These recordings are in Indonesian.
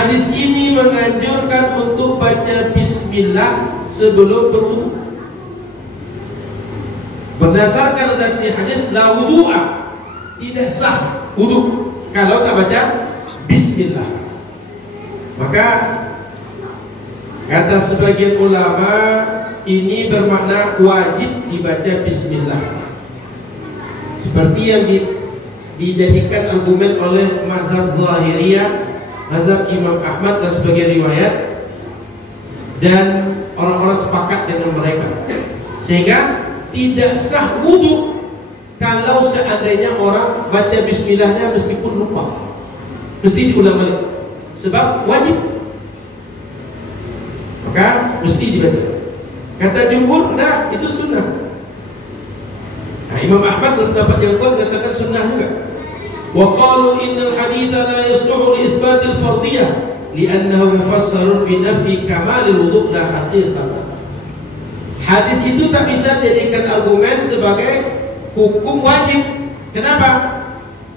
hadis ini menganjurkan untuk baca bismillah sebelum berwudu. Berdasarkan redaksi hadis, la wudu'a, tidak sah wudu kalau tak baca bismillah. Maka kata sebagian ulama, ini bermakna wajib dibaca bismillah, seperti yang dijadikan argumen oleh mazhab Zahiriyah, mazhab Imam Ahmad dan sebagian riwayat, dan orang-orang sepakat dengan mereka, sehingga tidak sah wudu kalau seandainya orang baca bismillahnya meskipun lupa, mesti diulang balik sebab wajib, maka mesti dibaca. Kata jumhur, nah itu sunnah. Nah, Imam Ahmad berpendapat yang kuat katakan sunnah juga. Wa qalu innal haditha la yasluhu li itsbat al-fardiyah li'annahu mufassarun bi nafyi kamalil wudu' la haqiqatan. Hadis itu tak bisa dijadikan argumen sebagai hukum wajib. Kenapa?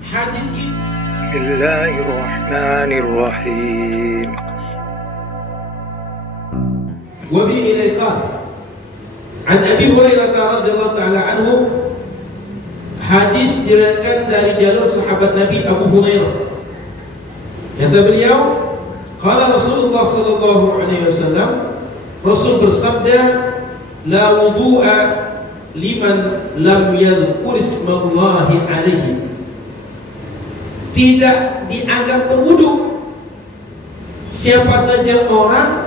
Hadis ini Bismillahirrahmanirrahim. Wa bi ilaika an Abi Hurairah radhiyallahu ta'ala anhu, hadis diriwayatkan dari jalur sahabat Nabi Abu Hurairah. Kata beliau, qala Rasulullah sallallahu alaihi wasallam, Rasul bersabda, la wudu'a liman lam yadhkur ismallahi alaihi. Tidak dianggap berwudu siapa saja orang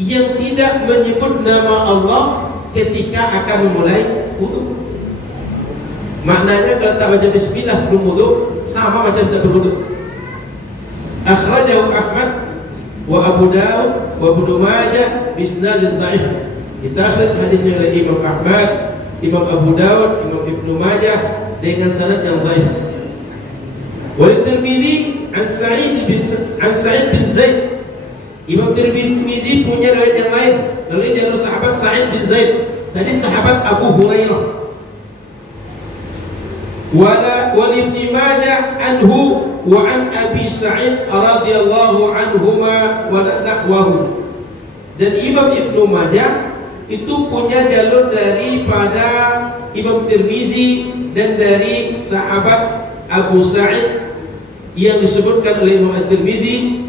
yang tidak menyebut nama Allah ketika akan memulai wudu. Maknanya kalau tak baca bismillah sebelum wudu sama macam tak berwudu. Akhrajahu Ahmad wa Abu Dawud wa Ibnu Majah bi isnad dhaif. Kita akhraj hadisnya oleh Imam Ahmad, Imam Abu Dawud, Imam Ibnu Majah dengan sanad yang dhaif. Wa Tirmidzi an Sa'id bin Zaid. Imam Tirmidzi punya riwayat yang lain dari jalur sahabat Sa'id bin Zaid, tadi sahabat Abu Hurairah. Wal Ibnu Majah anhu wa an Abi Sa'id radhiyallahu anhuma wa nahwahu. Dan Imam Ibnu Majah itu punya jalur daripada Imam Tirmidzi dan dari sahabat Abu Sa'id yang disebutkan oleh Imam Tirmidzi.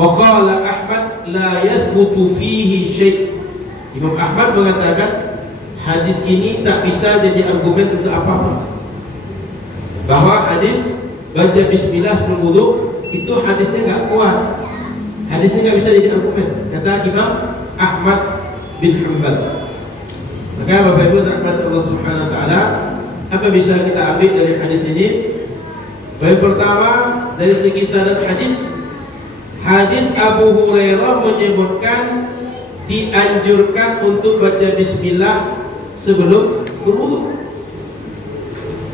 Wa qala Ahmad la yathbutu fihi syai'. Imam Ahmad mengatakan hadis ini tak bisa jadi argumen untuk apa-apa, bahwa hadis baca bismillah sebelum wudu itu hadisnya enggak kuat, hadisnya enggak bisa jadi argumen, kata Imam Ahmad bin Hanbal. Maka Bapak Ibu rahmat Allah Subhanahu wa taala, apa bisa kita ambil dari hadis ini? Baik, pertama dari segi sanad hadis, hadis Abu Hurairah menyebutkan dianjurkan untuk baca bismillah sebelum berwudu.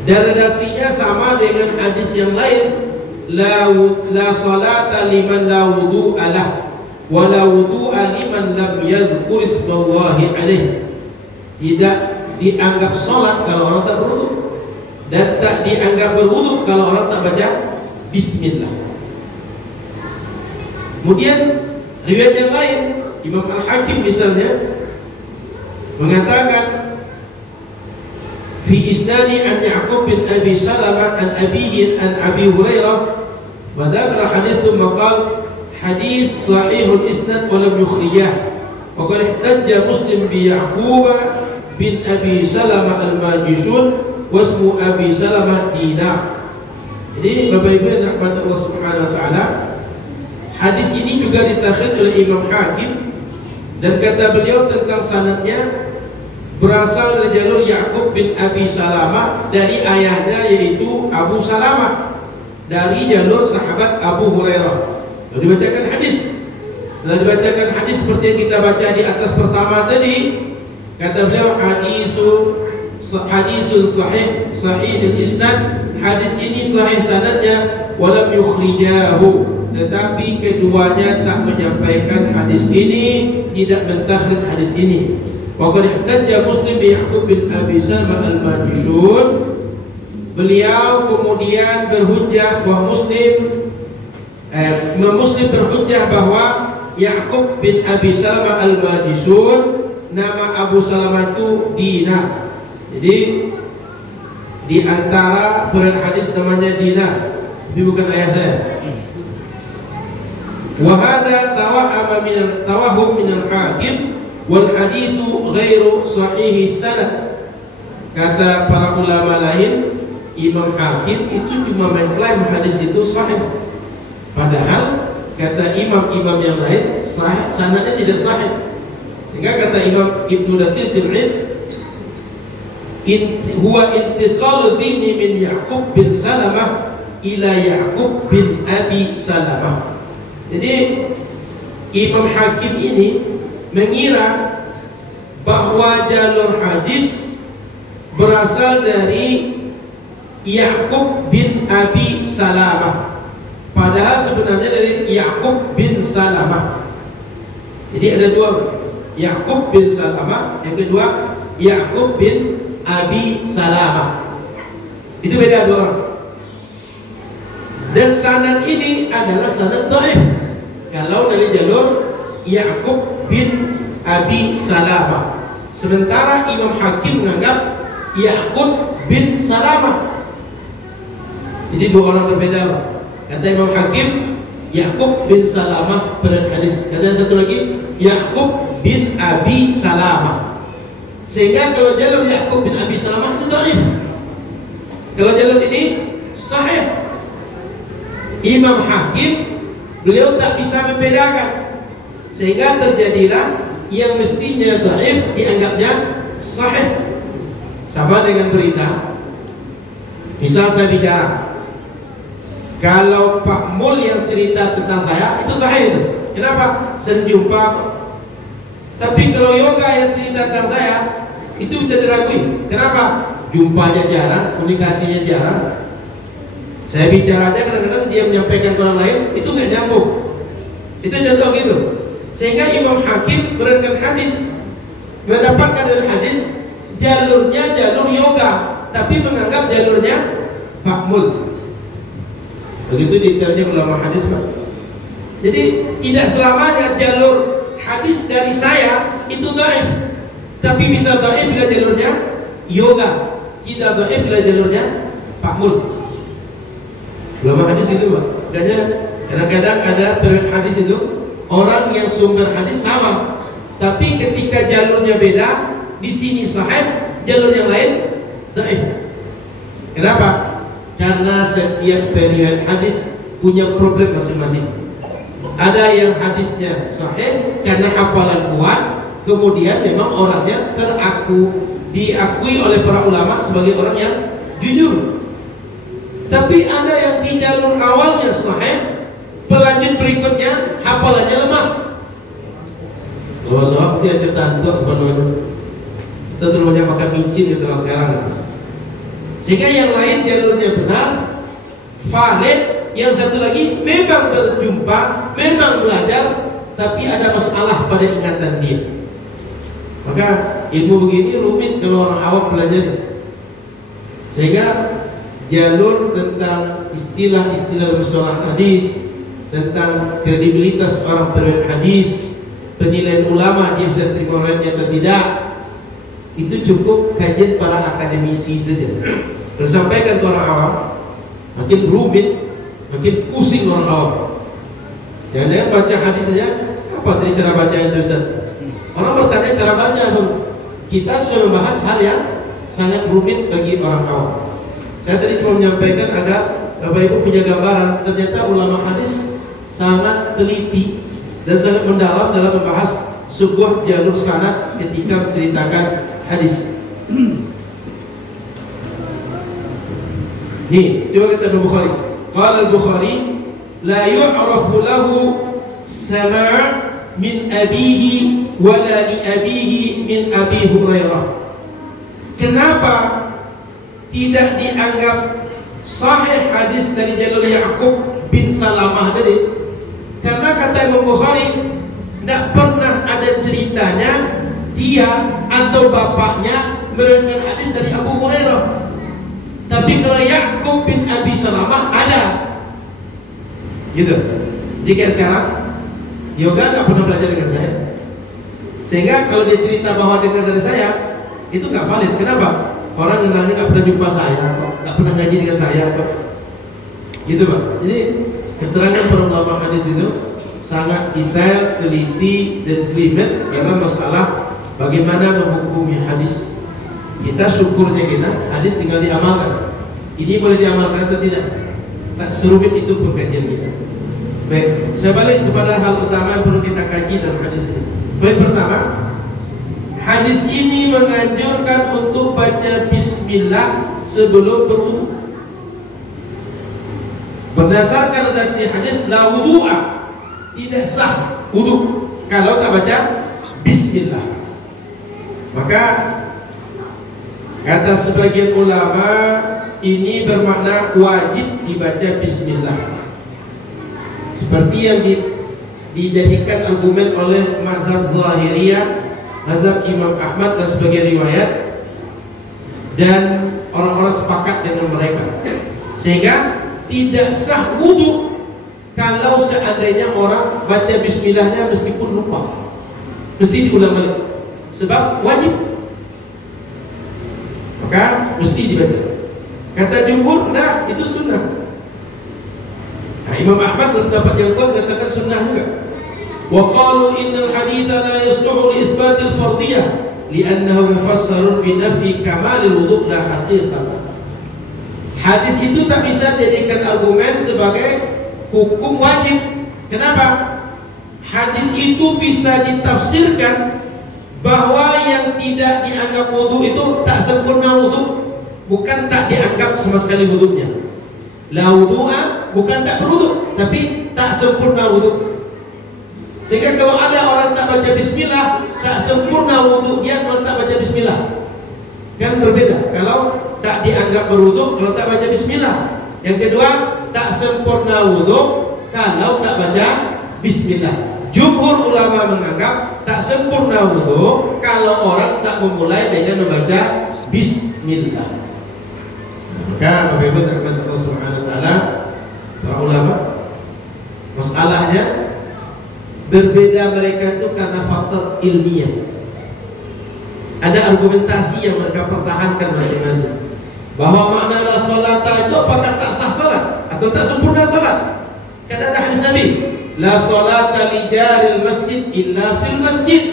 Dan redaksinya sama dengan hadis yang lain, la salata liman la wudu'a lah wa la wudu'a liman lam yadhkur ismallahi alaihi. Tidak dianggap salat kalau orang tak berwudu, dan tak dianggap berwudu kalau orang tak baca bismillah. Kemudian riwayat yang lain, Imam Al-Hakim misalnya mengatakan fi isnadi an Ya'qub bin Abi Salamah an abihi an Abi Hurairah wa dzakara hadits maqal hadits sahihul isnad wa lam yukhrijah wa qad ihtajja Muslim bi Ya'qub bin Abi Salamah al-Majishun wa ismu Abi Salamah Dinar. Jadi Bapak Ibu yang dirahmati Allah Subhanahu wa taala, hadis ini juga ditakhrij oleh Imam Hakim, dan kata beliau tentang sanadnya berasal dari jalur Ya'qub bin Abi Salamah dari ayahnya yaitu Abu Salamah dari jalur sahabat Abu Hurairah. Lalu dibacakan hadis. Setelah dibacakan hadis seperti yang kita baca di atas pertama tadi, kata beliau hadisun sahih al-isnad, hadis ini sahih sanadnya, walam yukhrijahu, tetapi keduanya tak menyampaikan hadis ini, tidak mentakhrij hadis ini. Wa qad ihtajja Muslim bi Ya'qub bin Abi Salamah al-Majishun. Beliau kemudian berhujjah bahwa Muslim Imam Muslim berhujjah bahwa Ya'qub bin Abi Salamah al-Majishun, nama Abu Salamah itu Dinar. Jadi di antara perawi hadis namanya Dinar, tapi bukan ayah saya. Wa hadza tawahum min al-hakim wal haditsu ghairu sahih sanad. Kata para ulama lain, Imam Hakim itu cuma mengklaim hadis itu sahih. Padahal kata imam-imam yang lain sahih, sanadnya tidak sahih. Sehingga kata Imam Ibnu Daqiq huwa intiqal dini min Ya'qub bin Salamah ila Ya'qub bin Abi Salamah. Jadi Imam Hakim ini mengira bahwa jalur hadis berasal dari Ya'qub bin Abi Salamah, padahal sebenarnya dari Ya'qub bin Salamah. Jadi ada dua, Ya'qub bin Salamah, yang kedua Ya'qub bin Abi Salamah. Itu beda dua orang. Dan sanad ini adalah sanad dhaif kalau dari jalur Ya'qub bin Abi Salamah. Sementara Imam Hakim menganggap Ya'qub bin Salamah. Jadi dua orang berbeda. Kata Imam Hakim Ya'qub bin Salamah pada hadis. Kata yang satu lagi Ya'qub bin Abi Salamah. Sehingga kalau jalur Ya'qub bin Abi Salamah itu dhaif, kalau jalur ini sahih. Imam Hakim beliau tak bisa membedakan, sehingga terjadilah yang mestinya dhaif dianggapnya sahih. Sama dengan berita. Misal saya bicara, kalau Pak Mul yang cerita tentang saya itu sahih itu. Kenapa? Sering jumpa. Tapi kalau yoga yang cerita tentang saya itu bisa diragui. Kenapa? Jumpanya jarang, komunikasinya jarang. Saya bicara aja kadang-kadang dia menyampaikan ke orang lain itu nggak nyambung. Itu contoh gitu. Sehingga Imam Hakim meriwayatkan hadis, mendapatkan dari hadis jalurnya jalur yoga, tapi menganggap jalurnya makmul. Begitu detailnya ulama hadis, Pak. Jadi tidak selamanya jalur hadis dari saya itu dhaif, tapi bisa dhaif bila jalurnya yoga, tidak dhaif bila jalurnya makmul. Ulama hadis itu, Pak. Makanya kadang-kadang ada periwayat hadis itu orang yang sumber hadis sama, tapi ketika jalurnya beda, di sini sahih, jalur yang lain dhaif. Kenapa? Karena setiap periwayat hadis punya problem masing-masing. Ada yang hadisnya sahih karena hafalan kuat, kemudian memang orangnya diakui oleh para ulama sebagai orang yang jujur. Tapi ada yang di jalur awalnya sahih, pelanjut berikutnya hafalannya lemah. Kalau soal dia cerita itu apa namanya? Kita terlalu banyak makan micin itu sekarang. Sehingga yang lain jalurnya benar, valid, yang satu lagi memang berjumpa, memang belajar, tapi ada masalah pada ingatan dia. Maka ilmu begini rumit kalau orang awam belajar. Sehingga jalur tentang istilah-istilah mustalah hadis, tentang kredibilitas orang periwayat hadis, penilaian ulama dia bisa terima riwayatnya atau tidak, itu cukup kajian para akademisi saja. Tersampaikan ke orang awam, makin rumit, makin pusing orang awam. Jangan-jangan baca hadis saja, apa tadi cara baca itu Ustaz? Orang bertanya cara baca, kita sudah membahas hal yang sangat rumit bagi orang awam. Saya tadi cuma menyampaikan agar Bapak Ibu punya gambaran. Ternyata ulama hadis sangat teliti dan sangat mendalam dalam membahas sebuah jalur sanad ketika menceritakan hadis. Nih, coba kita Bukhari. Qala al-Bukhari la yu'rafu lahu sama' min abihi wala li abihi min Abi Hurairah. Kenapa tidak dianggap sahih hadis dari jalur Ya'qub bin Salamah tadi? Karena kata Imam Bukhari tidak pernah ada ceritanya dia atau bapaknya meriwayatkan hadis dari Abu Hurairah. Tapi kalau Ya'qub bin Abi Salamah ada. Gitu. Jadi kayak sekarang, yoga nggak pernah belajar dengan saya, sehingga kalau dia cerita bahwa dengar dari saya, itu nggak valid. Kenapa? Orang yang nggak pernah jumpa saya, nggak pernah ngaji dengan saya, gitu Pak. Jadi keterangan para ulama hadis itu sangat detail, teliti, dan jelimet dalam masalah bagaimana menghukumi hadis. Kita syukurnya kita hadis tinggal diamalkan. Ini boleh diamalkan atau tidak? Tak serumit itu pengkajian kita. Baik, saya balik kepada hal utama yang perlu kita kaji dalam hadis ini. Poin pertama, hadis ini menganjurkan untuk baca bismillah sebelum berwudu. Berdasarkan redaksi hadis, la wudu'a, tidak sah wudu kalau tak baca bismillah. Maka kata sebagian ulama, ini bermakna wajib dibaca bismillah, seperti yang dijadikan argumen oleh mazhab Zahiriyah, mazhab Imam Ahmad dan sebagian riwayat, dan orang-orang sepakat dengan mereka, sehingga tidak sah wudu kalau seandainya orang baca bismillahnya meskipun lupa, mesti diulang balik sebab wajib, maka mesti dibaca. Kata jumhur, nah itu sunnah. Nah, Imam Ahmad berpendapat yang kuat mengatakan sunnah juga. Wa qalu innal haditha la yasluhu li itsbat al-fardiyah li'annahu mufassarun bi nafyi kamalil wudu' la haqiqatan. Hadis itu tak bisa dijadikan argumen sebagai hukum wajib. Kenapa? Hadis itu bisa ditafsirkan bahwa yang tidak dianggap wudu itu tak sempurna wudu, bukan tak dianggap sama sekali wudunya. La wudu'a bukan tak berwudu, tapi tak sempurna wudu. Sehingga kalau ada orang tak baca bismillah, tak sempurna wudu dia kalau tak baca bismillah. Kan berbeda. Kalau tak dianggap berwudu kalau tak baca bismillah. Yang kedua, tak sempurna wudu kalau tak baca bismillah. Jumhur ulama menganggap tak sempurna wudu kalau orang tak memulai dengan membaca bismillah. Maka Bapak Ibu terhormat Allah Subhanahu wa taala, para ulama, masalahnya berbeda mereka itu karena faktor ilmiah. Ada argumentasi yang mereka pertahankan masing-masing, bahwa makna la salata itu apakah tak sah salat atau tak sempurna salat. Karena ada hadis Nabi, la salata li jaril masjid illa fil masjid.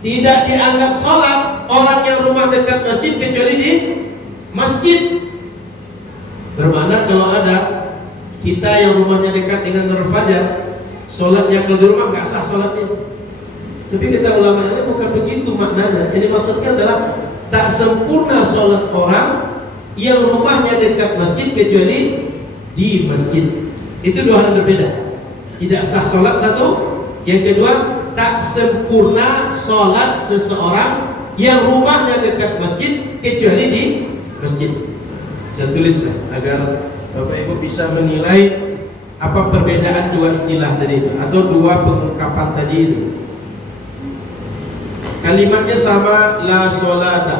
Tidak dianggap salat orang yang rumah dekat masjid kecuali di masjid. Bermakna kalau ada kita yang rumahnya dekat dengan Nur Fajar, sholatnya kalau di rumah nggak sah sholatnya. Tapi kata ulama ini bukan begitu maknanya. Ini maksudnya adalah tak sempurna sholat orang yang rumahnya dekat masjid kecuali di masjid. Itu dua hal berbeda. Tidak sah sholat satu, yang kedua tak sempurna sholat seseorang yang rumahnya dekat masjid kecuali di masjid. Saya tulislah agar Bapak Ibu bisa menilai apa perbedaan dua istilah tadi itu atau dua pengungkapan tadi itu. Kalimatnya sama, la sholata.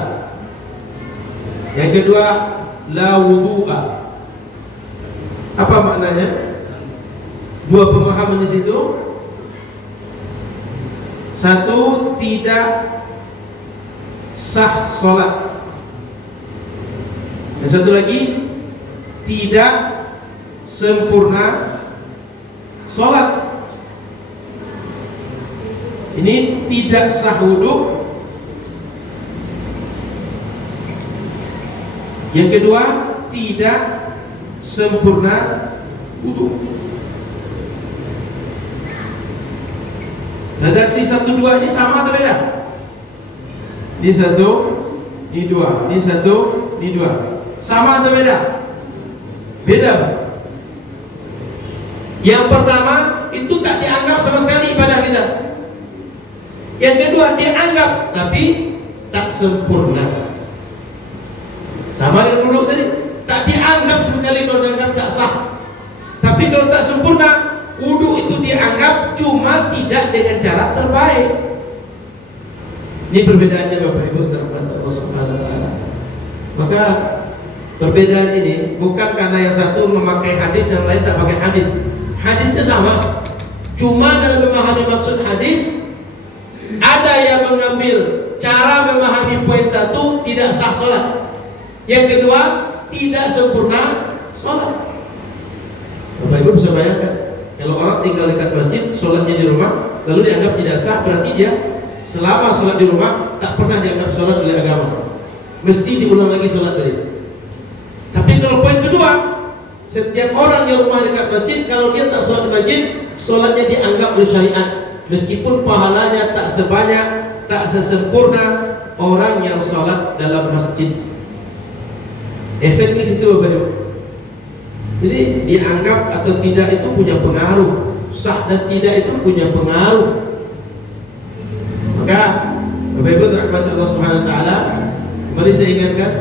Yang kedua, la wudu'a. Apa maknanya? Dua pemahaman di situ. Satu, tidak sah sholat. Yang satu lagi, tidak sempurna sholat. Ini tidak sah wudu. Yang kedua, tidak sempurna wudu. Redaksi 1, 2 ini sama atau beda? Ini 1, ini 2, ini 1, ini 2. Sama atau beda? Beda. Yang pertama itu tak dianggap sama sekali ibadah kita. Yang kedua dianggap tapi tak sempurna. Sama dengan wudu tadi, tak dianggap sama sekali ibadah, tak sah. Tapi kalau tak sempurna, wudu itu dianggap cuma tidak dengan cara terbaik. Ini perbedaannya Bapak Ibu terhormat Allah Subhanahu wa taala. Maka perbedaan ini bukan karena yang satu memakai hadis, yang lain tak pakai hadis. hadisnya sama. Cuma dalam memahami maksud hadis, ada yang mengambil cara memahami poin satu tidak sah sholat, yang kedua tidak sempurna sholat. Bapak Ibu bisa bayangkan, kalau orang tinggal dekat masjid, sholatnya di rumah, lalu dianggap tidak sah, berarti dia selama sholat di rumah tak pernah dianggap sholat oleh agama, mesti diulang lagi sholat dari. Tapi kalau poin kedua, setiap orang yang rumah dekat masjid, kalau dia tak sholat di masjid, sholatnya dianggap oleh syariat, meskipun pahalanya tak sebanyak, tak sesempurna orang yang sholat dalam masjid. Efeknya situ Bapak Ibu. Jadi dianggap atau tidak itu punya pengaruh, sah dan tidak itu punya pengaruh. Maka Bapak Ibu dirahmati Allah Subhanahu wa taala, kembali saya ingatkan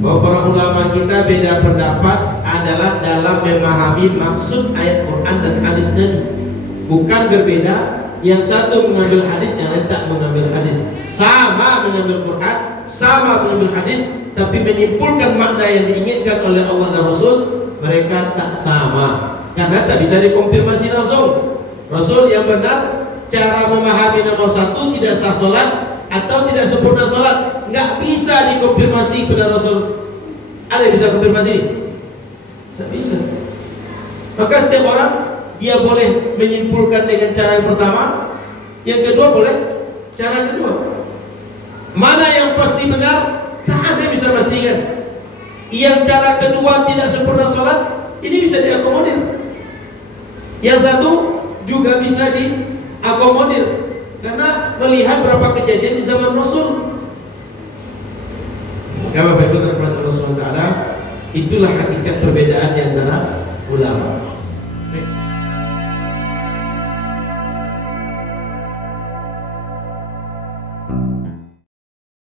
bahwa para ulama kita beda pendapat adalah dalam memahami maksud ayat Quran dan hadis Nabi. Bukan berbeda, yang satu mengambil hadis, yang lain tak mengambil hadis. Sama mengambil Quran, sama mengambil hadis, tapi menyimpulkan makna yang diinginkan oleh Allah dan Rasul, mereka tak sama. Karena tak bisa dikonfirmasi langsung. Rasul yang benar, cara memahami nomor satu tidak sah sholat atau tidak sempurna sholat, nggak bisa dikonfirmasi kepada Rasul. Ada yang bisa konfirmasi? Tak bisa. Maka setiap orang dia boleh menyimpulkan dengan cara yang pertama, yang kedua boleh cara kedua. Mana yang pasti benar? Tak ada yang bisa pastikan. Yang cara kedua tidak sempurna sholat, ini bisa diakomodir. Yang satu juga bisa diakomodir, karena melihat berapa kejadian di zaman Rasul. Maka Bapak Ibu dirahmati Allah Subhanahu wa taala, itulah hakikat perbedaan di antara ulama. Baik.